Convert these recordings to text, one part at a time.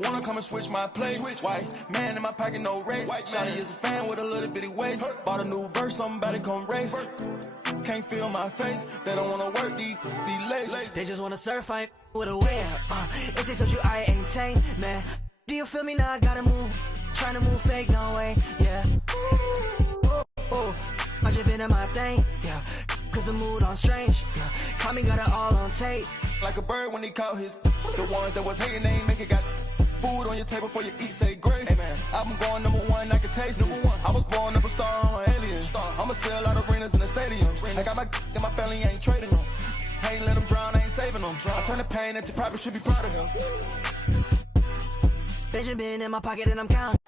Wanna come and switch my place. White man in my pocket, no race. Shawty is a fan with a little bitty waist. Bought a new verse, somebody come race. Can't feel my face. They don't wanna work, be lazy. They just wanna surf, I ain't with a wave. It's just told you I ain't tame, man. Do you feel me now? I gotta move. Trying to move fake, no way, yeah. Oh, I just been in my thing, yeah. Cause the mood on strange, yeah. Caught me, got it all on tape. Like a bird when he caught his. The ones that was hating, they ain't make it. Got food on your table before you eat, say grace. Hey man, I'm going #1, I can taste it. I was born up a star, I'm an alien. I'ma sell out arenas in the stadiums. I got my and my family ain't trading them. I ain't let them drown, I ain't saving them. I turn the pain into profit, should be proud of him. Benjamin in my pocket and I'm counting.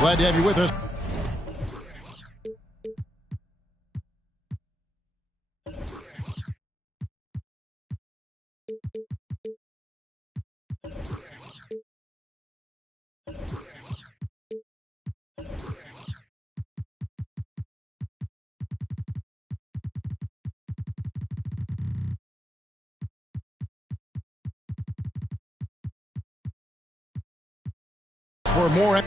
Glad to have you with us. For more.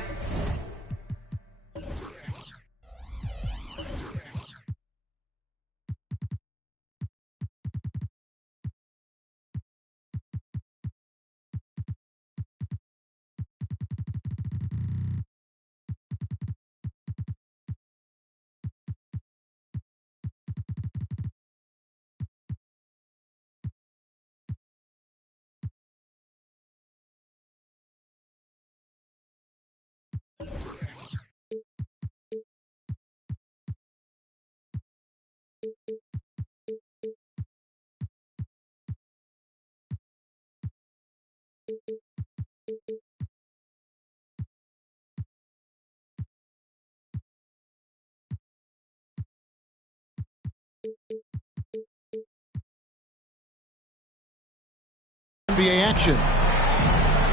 NBA action.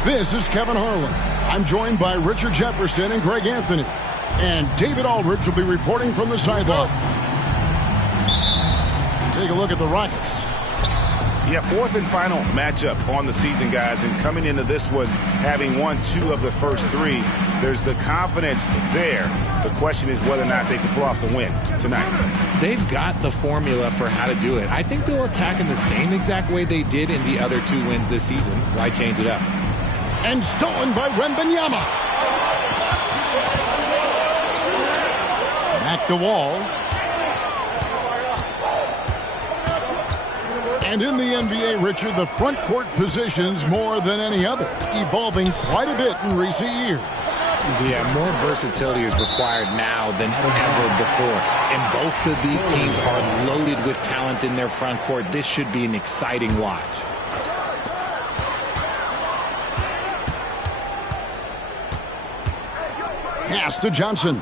This is Kevin Harlan. I'm joined by Richard Jefferson and Greg Anthony. And David Aldridge will be reporting from the sideline. Take a look at the Rockets. Yeah, fourth and final matchup on the season, guys. And coming into this one, having won 2 of the first 3, there's the confidence there. The question is whether or not they can pull off the win tonight. They've got the formula for how to do it. I think they'll attack in the same exact way they did in the other 2 wins this season. Why change it up? And stolen by Wembanyama. Back to Wall. And in the NBA, Richard, the front court positions more than any other, evolving quite a bit in recent years. Yeah, more versatility is required now than ever before. And both of these teams are loaded with talent in their front court. This should be an exciting watch. Pass to Johnson.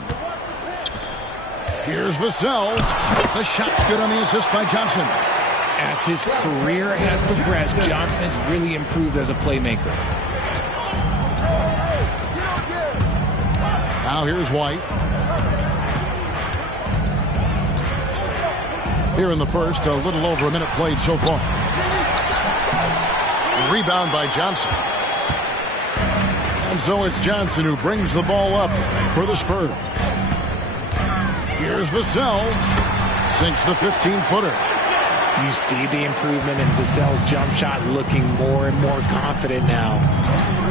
Here's Vassell. The shot's good on the assist by Johnson. As his career has progressed, Johnson has really improved as a playmaker. Now here's White. Here in the first, a little over a minute played so far. Rebound by Johnson. And so it's Johnson who brings the ball up for the Spurs. Here's Vassell. Sinks the 15-footer. You see the improvement in Vassell's jump shot, looking more and more confident now.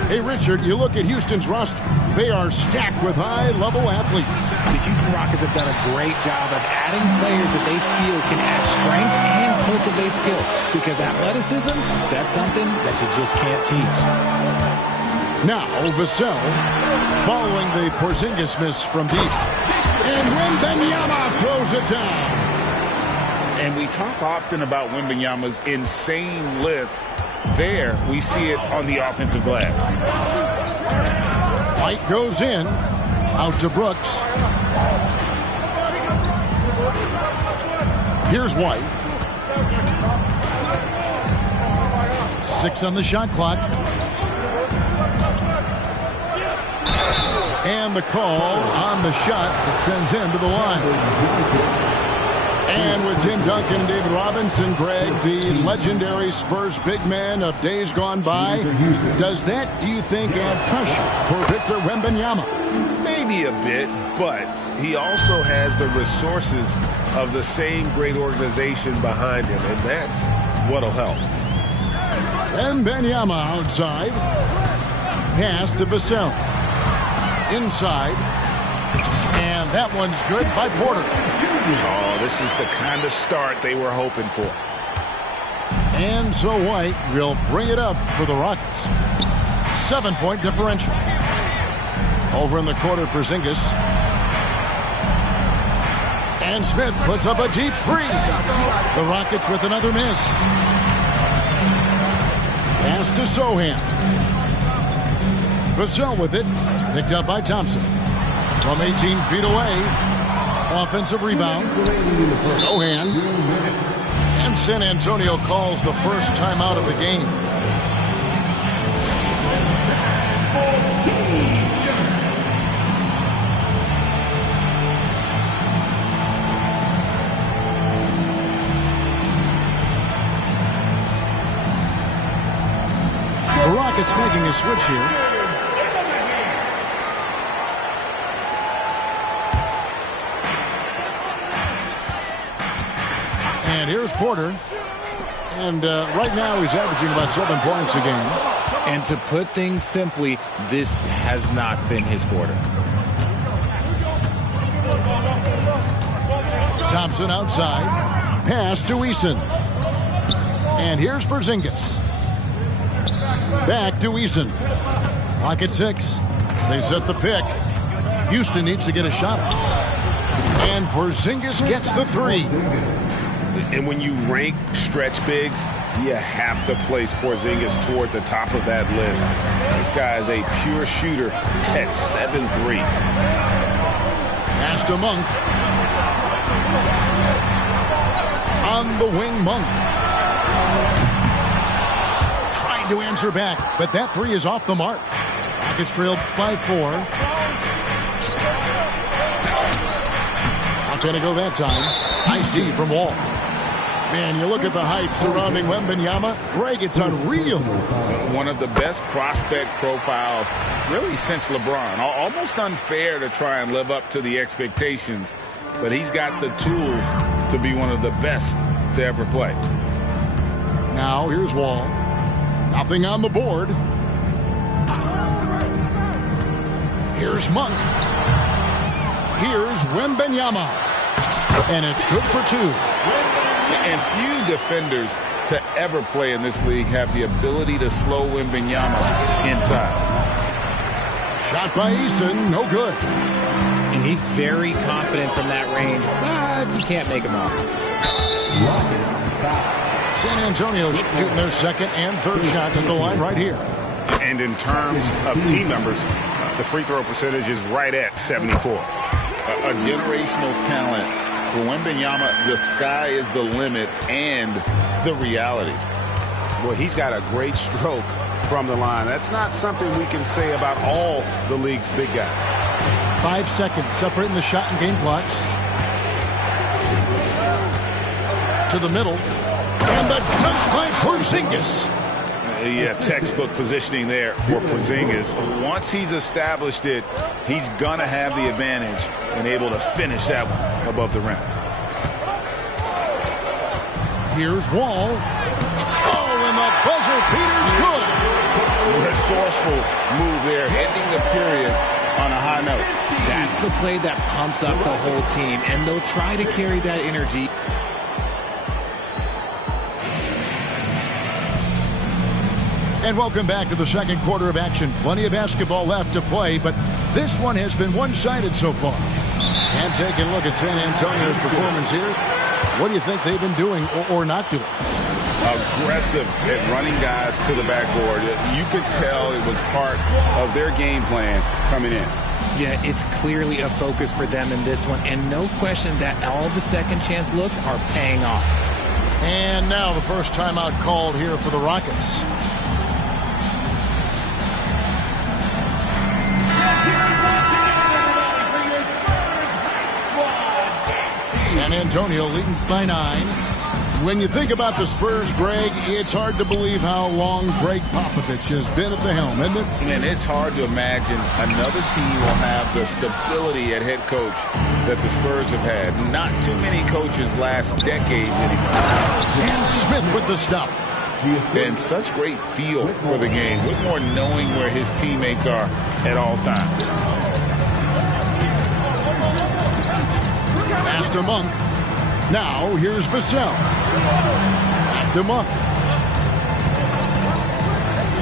Hey, Richard, you look at Houston's roster. They are stacked with high-level athletes. The Houston Rockets have done a great job of adding players that they feel can add strength and cultivate skill. Because athleticism, that's something that you just can't teach. Now, Vassell, following the Porzingis miss from deep. And Wembanyama throws it down. And we talk often about Wembanyama's insane lift. There, we see it on the offensive glass. White goes in. Out to Brooks. Here's White. 6 on the shot clock. And the call on the shot that sends him to the line. And with Tim Duncan and David Robinson, Greg, the legendary Spurs big man of days gone by, does that, do you think, add pressure for Victor Wembanyama? Maybe a bit, but he also has the resources of the same great organization behind him, and that's what'll help. Wembanyama outside. Pass to Vassell. Inside. And that one's good by Porter. Oh, this is the kind of start they were hoping for. And so White will bring it up for the Rockets. 7-point differential. Over in the quarter, Porzingis. And Smith puts up a deep three. The Rockets with another miss. Pass to Sohan. Vassell with it. Picked up by Thompson. From 18 feet away. Offensive rebound. Sohan. And San Antonio calls the first timeout of the game. The Rockets making a switch here. And here's Porter. And right now he's averaging about 7 points a game. And to put things simply, this has not been his quarter. Thompson outside. Pass to Eason. And here's Porzingis. Back to Eason. Rocket 6. They set the pick. Houston needs to get a shot. And Porzingis gets the three. And when you rank stretch bigs, you have to place Porzingis toward the top of that list. This guy is a pure shooter at 7'3". Pass to Monk. On the wing, Monk. Trying to answer back, but that three is off the mark. Rockets trailed by 4. Not going to go that time. Nice D from Wall. Man, you look at the hype surrounding Wembanyama. Greg, it's unreal. One of the best prospect profiles really since LeBron. Almost unfair to try and live up to the expectations, but he's got the tools to be one of the best to ever play. Now, here's Wall. Nothing on the board. Here's Monk. Here's Wembanyama. And it's good for 2. And few defenders to ever play in this league have the ability to slow Wembanyama inside. Shot by Eason, no good. And he's very confident from that range, but you can't make him out. San Antonio shooting their second and third shots at the line right here. And in terms of team members, the free throw percentage is right at 74. A generational talent. For Wembanyama, the sky is the limit and the reality. Well, he's got a great stroke from the line. That's not something we can say about all the league's big guys. 5 seconds separating the shot and game clocks. To the middle. And the dunk by Porzingis. Yeah, textbook positioning there for Porzingis. Once he's established it, he's going to have the advantage and able to finish that one above the rim. Here's Wall. Oh, and the buzzer beater's good. Resourceful move there, ending the period on a high note. That's the play that pumps up the whole team, and they'll try to carry that energy. And welcome back to the second quarter of action. Plenty of basketball left to play, but this one has been one-sided so far. And taking a look at San Antonio's performance here, what do you think they've been doing or not doing? Aggressive at running guys to the backboard. You could tell it was part of their game plan coming in. Yeah, it's clearly a focus for them in this one, and no question that all the second chance looks are paying off. And now the first timeout called here for the Rockets. San Antonio leading by 9. When you think about the Spurs, Greg, it's hard to believe how long Greg Popovich has been at the helm, isn't it? And it's hard to imagine another team will have the stability at head coach that the Spurs have had. Not too many coaches last decades anymore. And Smith with the stuff. And such great feel for the game. Whitmore knowing where his teammates are at all times. Pass to Monk. Now here's Vassell. Back to Monk.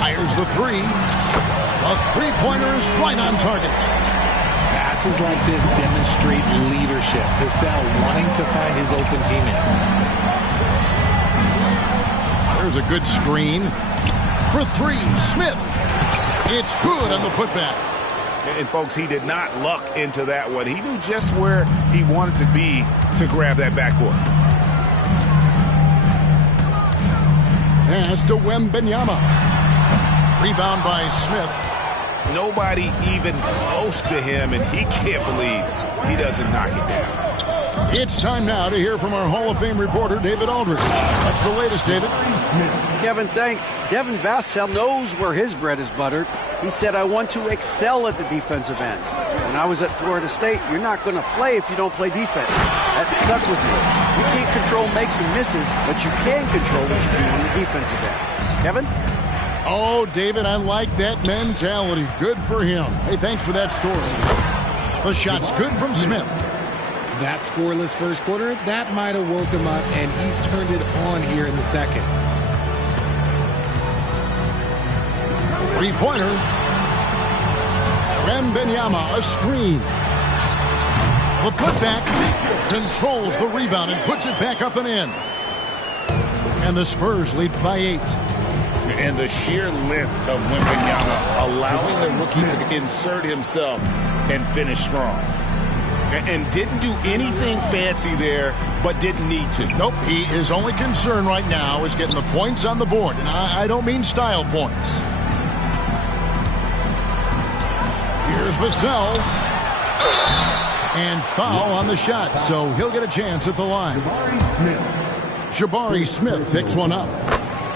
Fires the 3. A three-pointer is right on target. Passes like this demonstrate leadership. Vassell wanting to find his open teammates. There's a good screen. For 3, Smith. It's good on the putback. And, folks, he did not luck into that one. He knew just where he wanted to be to grab that backboard. Pass to Wembanyama. Rebound by Smith. Nobody even close to him, and he can't believe he doesn't knock it down. It's time now to hear from our Hall of Fame reporter, David Aldridge. What's the latest, David? Kevin, thanks. Devin Vassell knows where his bread is buttered. He said, I want to excel at the defensive end. When I was at Florida State, you're not going to play if you don't play defense. That stuck with me. You can't control makes and misses, but you can control what you do on the defensive end. Kevin? Oh, David, I like that mentality. Good for him. Hey, thanks for that story. The shot's good from Smith. That scoreless first quarter, that might have woke him up, and he's turned it on here in the second. Three-pointer. Wembanyama, a screen. The putback controls the rebound and puts it back up and in. And the Spurs lead by 8. And the sheer lift of Wembanyama allowing the rookie to insert himself and finish strong. And didn't do anything fancy there, but didn't need to. Nope, his only concern right now is getting the points on the board. And I don't mean style points. Here's Vassell. And foul on the shot, so he'll get a chance at the line. Jabari Smith picks one up.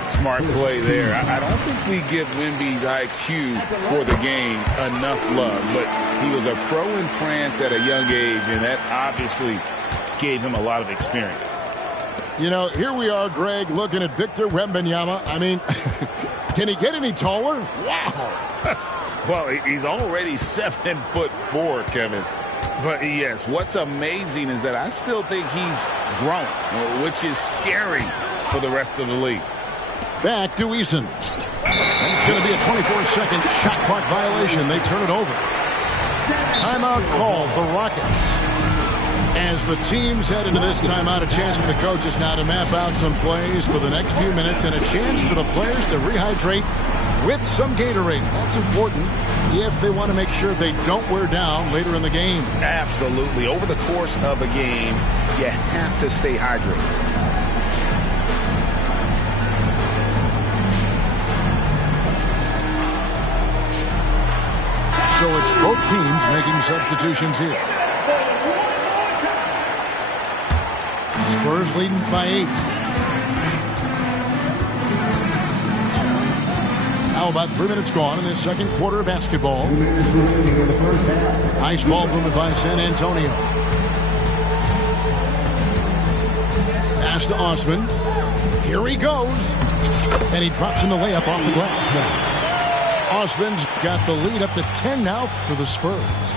Smart play there. I don't think we give Wemby's IQ for the game enough love, but he was a pro in France at a young age, and that obviously gave him a lot of experience. You know, here we are, Greg, looking at Victor Wembanyama. I mean, can he get any taller? Wow. Well, he's already 7'4", Kevin. But, yes, what's amazing is that I still think he's grown, which is scary for the rest of the league. Back to Eason. And it's going to be a 24-second shot clock violation. They turn it over. Timeout called, the Rockets. As the teams head into this timeout, a chance for the coaches now to map out some plays for the next few minutes and a chance for the players to rehydrate with some Gatorade. That's important if they want to make sure they don't wear down later in the game. Absolutely. Over the course of a game, you have to stay hydrated. So it's both teams making substitutions here. Spurs leading by 8. Now about 3 minutes gone in the second quarter of basketball. Nice ball movement by San Antonio. Pass to Osman. Here he goes. And he drops in the layup off the glass. Osman's got the lead up to 10 now for the Spurs.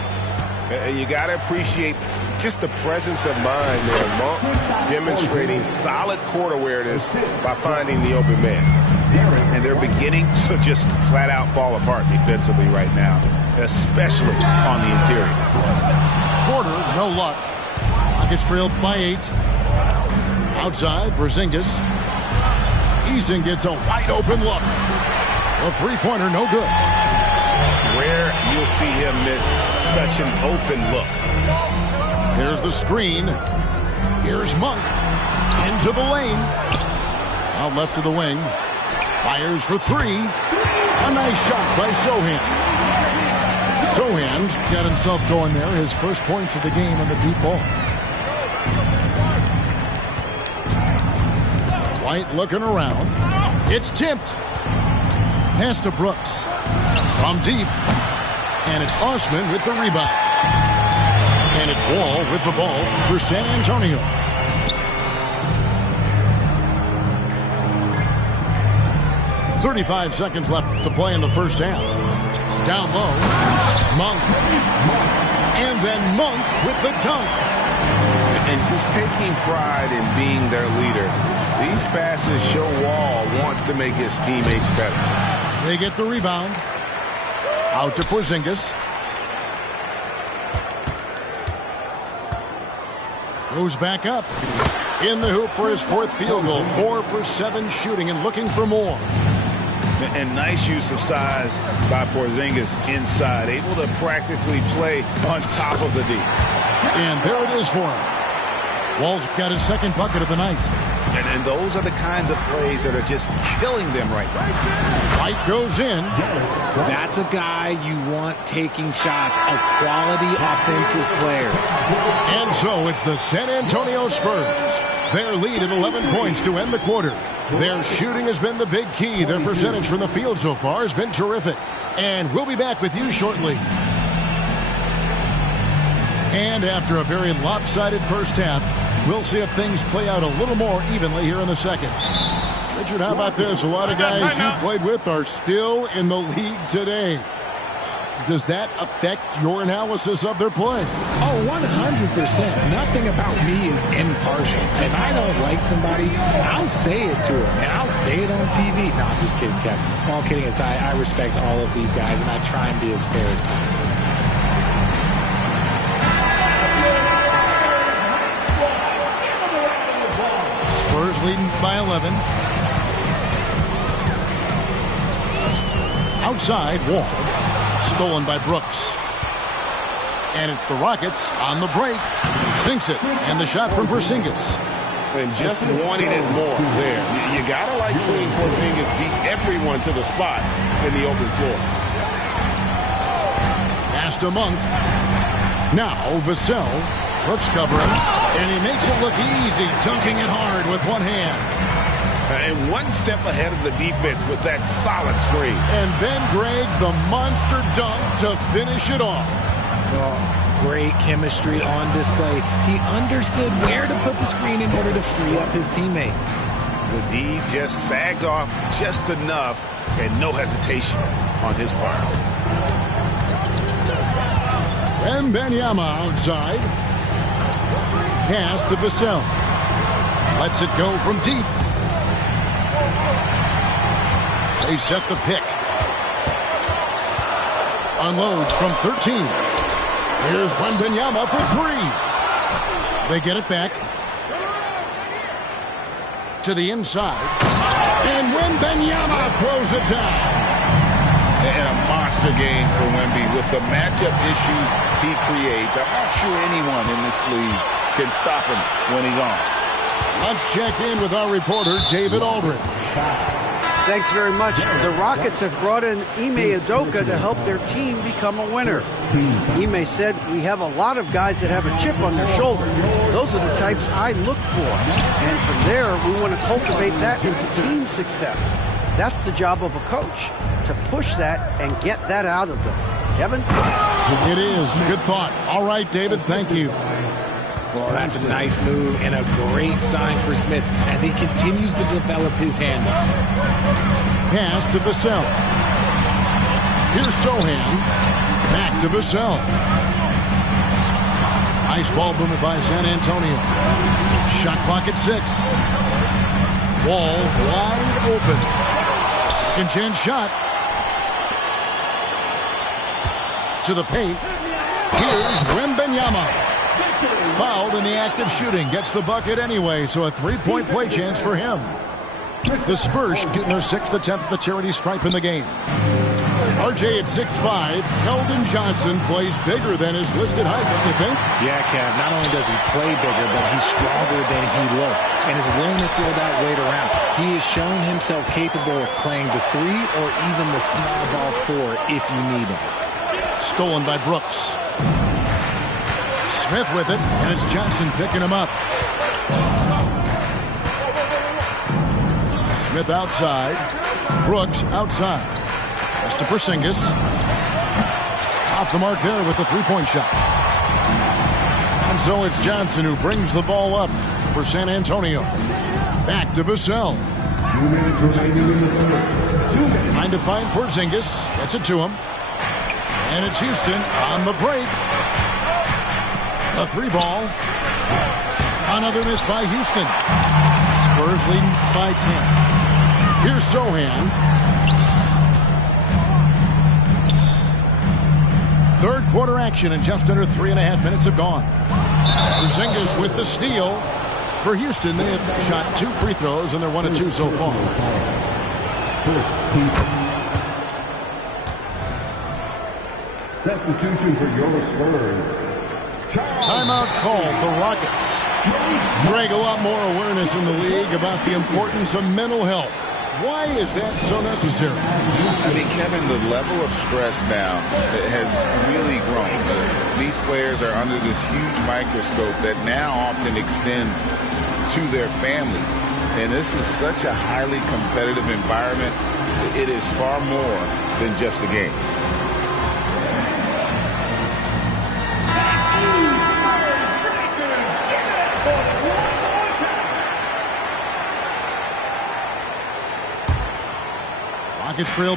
You got to appreciate just the presence of mind there. Monk demonstrating solid court awareness by finding the open man. And they're beginning to just flat out fall apart defensively right now, especially on the interior. Porter, no luck. Rockets trailed by 8. Outside, Porzingis. Eason gets a wide open look. A three-pointer, no good. Rare you'll see him miss such an open look. Here's the screen. Here's Monk. Into the lane. Out left of the wing. Fires for 3. A nice shot by Sochan. Sochan's got himself going there. His first points of the game on the deep ball. White looking around. It's tipped. Pass to Brooks. From deep. And it's Osman with the rebound. And it's Wall with the ball for San Antonio. .35 seconds left to play in the first half. Down low. Monk. And then Monk with the dunk. And just taking pride in being their leader. These passes show Wall wants to make his teammates better. They get the rebound. Out to Porzingis. Goes back up. In the hoop for his fourth field goal. 4 for 7 shooting and looking for more. And nice use of size by Porzingis inside. Able to practically play on top of the D. And there it is for him. Wall's got his second bucket of the night. And those are the kinds of plays that are just killing them right now. White goes in. That's a guy you want taking shots, a quality offensive player. And so it's the San Antonio Spurs. Their lead at 11 points to end the quarter. Their shooting has been the big key. Their percentage from the field so far has been terrific. And we'll be back with you shortly. And after a very lopsided first half, we'll see if things play out a little more evenly here in the second. Richard, how about this? A lot of guys you played with are still in the league today. Does that affect your analysis of their play? Oh, 100%. Nothing about me is impartial. If I don't like somebody, I'll say it to them, and I'll say it on TV. No, I'm just kidding, Kevin. All kidding aside, I respect all of these guys, and I try and be as fair as possible. Spurs leading by 11. Outside, Wall. Stolen by Brooks. And it's the Rockets on the break. Sinks it. And the shot from Porzingis. And just wanting it more there. You got to like seeing Porzingis beat everyone to the spot in the open floor. Pass to Monk. Now Vassell. Brooks covering. And he makes it look easy, dunking it hard with one hand. And one step ahead of the defense with that solid screen. And then Greg, the monster dunk to finish it off. Oh, great chemistry on display. He understood where to put the screen in order to free up his teammate. The D just sagged off just enough and no hesitation on his part. Wembanyama outside. Pass to Vassell. Lets it go from deep. They set the pick. Unloads from 13. Here's Wembanyama for 3. They get it back. To the inside. And Wembanyama throws it down. And a monster game for Wemby with the matchup issues he creates. I'm not sure anyone in this league can stop him when he's on. Let's check in with our reporter, David Aldridge. Thanks very much. The Rockets have brought in Ime Udoka to help their team become a winner. Ime said, "We have a lot of guys that have a chip on their shoulder. Those are the types I look for. And from there, we want to cultivate that into team success. That's the job of a coach, to push that and get that out of them." Kevin? It is. Good thought. All right, David, thank you. Well, that's a nice move and a great sign for Smith as he continues to develop his handle. Pass to Vassell. Here's Sohan. Back to Vassell. Nice ball movement by San Antonio. Shot clock at 6. Wall wide open. Second chance shot. To the paint. Here's Wembanyama. Fouled in the act of shooting. Gets the bucket anyway, so a 3-point play chance for him. The Spurs getting their 6th attempt at the charity stripe in the game. RJ at 6'5", Keldon Johnson plays bigger than his listed height, don't you think? Yeah, Kev, not only does he play bigger, but he's stronger than he looks and is willing to throw that weight around. He has shown himself capable of playing the 3 or even the small ball 4 if you need him. Stolen by Brooks. Smith with it, and it's Johnson picking him up. Smith outside. Brooks outside. Pass to Porzingis. Off the mark there with the three-point shot. And so it's Johnson who brings the ball up for San Antonio. Back to Vassell. 2 minutes remaining in the third. 2 minutes. Trying to find Porzingis. Gets it to him. And it's Houston on the break. A three ball. Another miss by Houston. Spurs leading by 10. Here's Sohan. Third quarter action and just under 3.5 minutes have gone. Porzingis with the steal. For Houston, they have shot 2 free throws and they're 1 of 2 so far. Substitution for your Spurs. Timeout called the Rockets. Greg, a lot more awareness in the league about the importance of mental health. Why is that so necessary? I mean, Kevin, the level of stress now has really grown. These players are under this huge microscope that now often extends to their families. And this is such a highly competitive environment. It is far more than just a game. Rockets trail